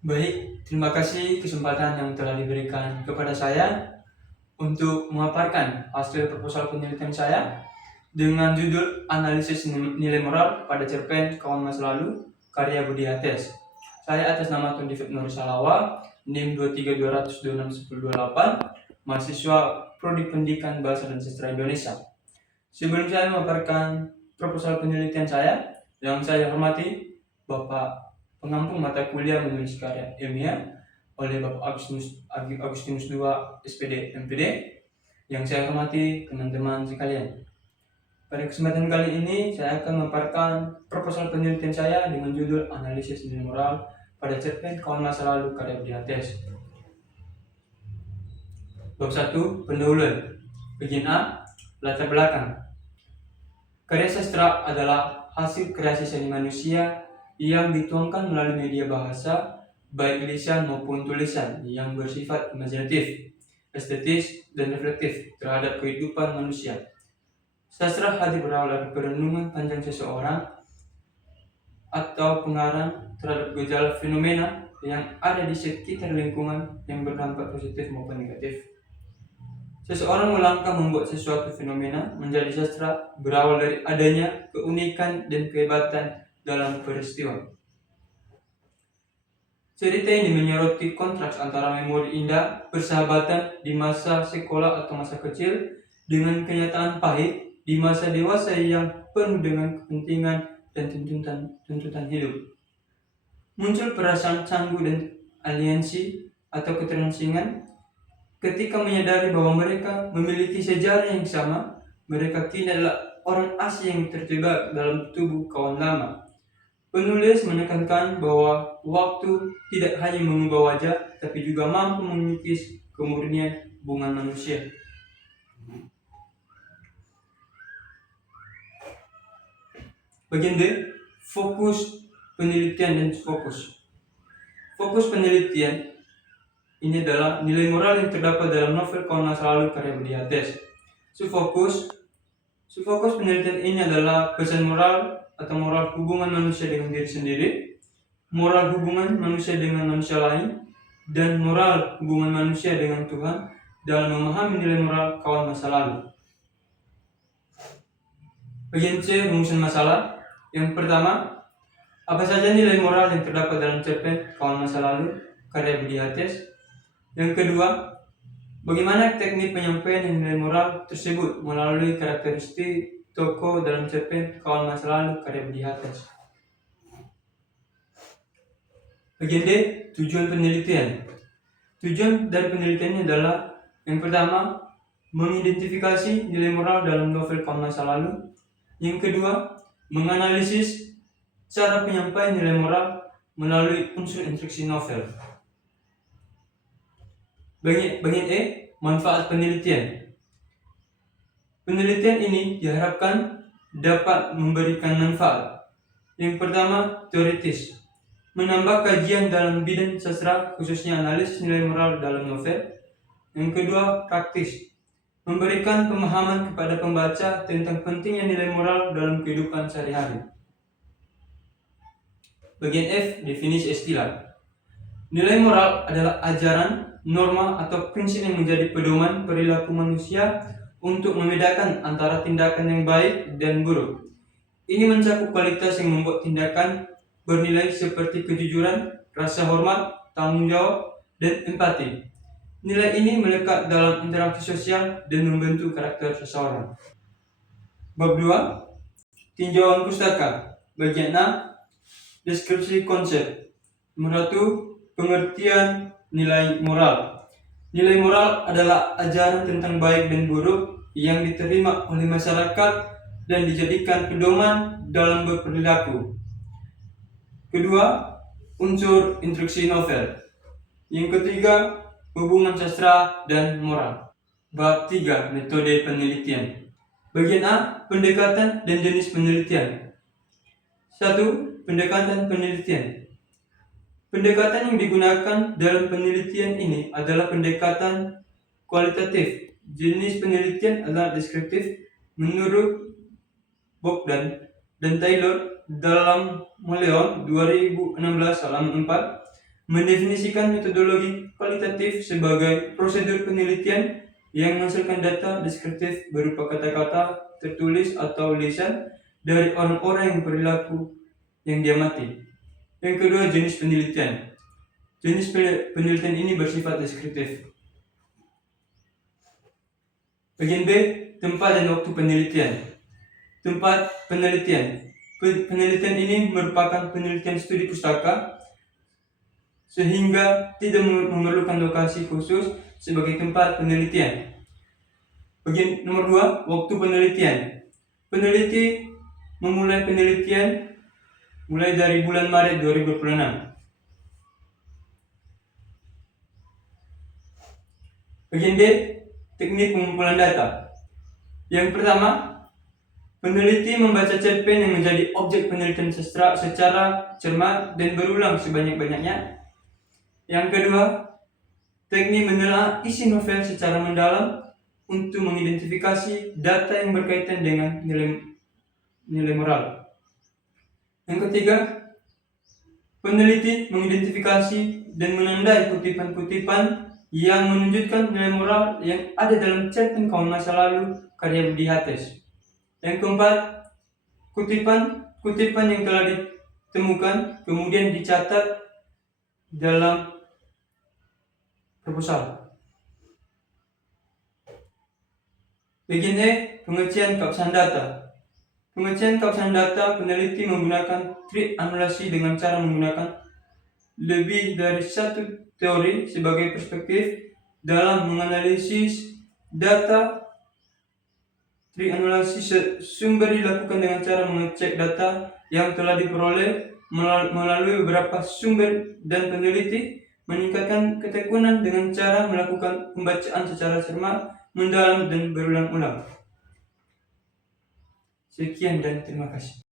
Baik, terima kasih kesempatan yang telah diberikan kepada saya untuk memaparkan hasil proposal penelitian saya dengan judul Analisis Nilai Moral pada Cerpen Kawan Masa Lalu, karya Budi Hates. Saya atas nama Tuan David Nur Salawa, NIM 2320211028, mahasiswa Prodi Pendidikan Bahasa dan Sastra Indonesia. Sebelum saya memaparkan proposal penelitian saya, yang saya hormati Bapak pengampu mata kuliah menulis karya ilmiah oleh Bapak Agustinus II SPD MPD, yang saya hormati teman-teman sekalian. Pada kesempatan kali ini saya akan memaparkan proposal penelitian saya dengan judul Analisis Nilai Moral pada Cerpen Kawan Masa Lalu karya Budi Hates. Bab 1, pendahuluan. Bagian A, latar belakang. Karya sastra adalah hasil kreasi seni manusia yang dituangkan melalui media bahasa, baik lisan maupun tulisan, yang bersifat imajinatif, estetis, dan reflektif terhadap kehidupan manusia. Sastra hadir berawal dari perenungan panjang seseorang atau pengarang terhadap gejala fenomena yang ada di sekitar lingkungan yang berdampak positif maupun negatif. Seseorang melangkah membuat sesuatu fenomena menjadi sastra berawal dari adanya keunikan dan kehebatan dalam peristiwa. Cerita ini menyoroti kontras antara memori indah persahabatan di masa sekolah atau masa kecil dengan kenyataan pahit di masa dewasa yang penuh dengan kepentingan dan tuntutan hidup. Muncul perasaan canggung dan aliansi atau keterasingkan ketika menyadari bahwa mereka memiliki sejarah yang sama. Mereka kini adalah orang asing yang terjebak dalam tubuh kawan lama. Penulis menekankan bahwa waktu tidak hanya mengubah wajah, tapi juga mampu mengikis kemurnian hubungan manusia. Bagian B, fokus penelitian dan fokus. Fokus penelitian ini adalah nilai moral yang terdapat dalam novel Kawan Masa Lalu karya Budi Hates. Subfokus penelitian ini adalah pesan moral atau moral hubungan manusia dengan diri sendiri, moral hubungan manusia dengan manusia lain, dan moral hubungan manusia dengan Tuhan dalam memahami nilai moral kawan masa lalu. Bagian C, rumusan masalah. Yang pertama, apa saja nilai moral yang terdapat dalam cerpen Kawan Masa Lalu karya Budi Hates? Yang kedua, bagaimana teknik penyampaian nilai moral tersebut melalui karakteristik tokoh dalam cerpen Kawan Masa Lalu karya Budi Hates? Bagian D, tujuan penelitian. Tujuan dari penelitian ini adalah yang pertama, mengidentifikasi nilai moral dalam novel Kawan Masa Lalu. Yang kedua, menganalisis cara penyampaian nilai moral melalui unsur instruksi novel. Bagian E, manfaat penelitian. Penelitian ini diharapkan dapat memberikan manfaat. Yang pertama, teoritis, menambah kajian dalam bidang sastra, khususnya analisis nilai moral dalam novel. Yang kedua, praktis, memberikan pemahaman kepada pembaca tentang pentingnya nilai moral dalam kehidupan sehari-hari. Bagian F, definisi istilah. Nilai moral adalah ajaran, norma, atau prinsip yang menjadi pedoman perilaku manusia untuk membedakan antara tindakan yang baik dan buruk. Ini mencakup kualitas yang membuat tindakan bernilai seperti kejujuran, rasa hormat, tanggung jawab, dan empati. Nilai ini melekat dalam interaksi sosial dan membentuk karakter seseorang. Bab 2, tinjauan pustaka. Bagian A, deskripsi konsep. Nomor 1, pengertian nilai moral. Nilai moral adalah ajaran tentang baik dan buruk yang diterima oleh masyarakat dan dijadikan pedoman dalam berperilaku. Kedua, unsur instruksi novel. Yang ketiga, hubungan sastra dan moral. Bab 3, metode penelitian. Bagian A, pendekatan dan jenis penelitian. 1. Pendekatan penelitian. Pendekatan yang digunakan dalam penelitian ini adalah pendekatan kualitatif. Jenis penelitian adalah deskriptif. Menurut Bogdan dan Taylor dalam Moleon 2016 halaman 4, mendefinisikan metodologi kualitatif sebagai prosedur penelitian yang menghasilkan data deskriptif berupa kata-kata tertulis atau lisan dari orang-orang yang perilaku yang diamati. Yang kedua, jenis penelitian. Jenis penelitian ini bersifat deskriptif. Bagian B, tempat dan waktu penelitian. Tempat penelitian. Penelitian ini merupakan penelitian studi pustaka sehingga tidak memerlukan lokasi khusus sebagai tempat penelitian. Bagian nomor 2, waktu penelitian. Peneliti memulai penelitian mulai dari bulan Maret 2026. Bagian D, teknik pengumpulan data. Yang pertama, peneliti membaca cerpen yang menjadi objek penelitian sastra secara cermat dan berulang sebanyak-banyaknya. Yang kedua, teknik menelaah isi novel secara mendalam untuk mengidentifikasi data yang berkaitan dengan nilai moral. Yang ketiga, peneliti mengidentifikasi dan menandai kutipan-kutipan yang menunjukkan nilai moral yang ada dalam cerpen kaum masa lalu karya Budi Hates. Yang keempat, kutipan yang telah ditemukan kemudian dicatat dalam proposal. Bagian E, pengecian keabsahan data. Pengecian keabsahan data, peneliti menggunakan trik anulasi dengan cara menggunakan lebih dari satu teori sebagai perspektif dalam menganalisis data. Trik anulasi sumber dilakukan dengan cara mengecek data yang telah diperoleh melalui beberapa sumber dan peneliti meningkatkan ketekunan dengan cara melakukan pembacaan secara cermat, mendalam dan berulang-ulang. Sekian dan terima kasih.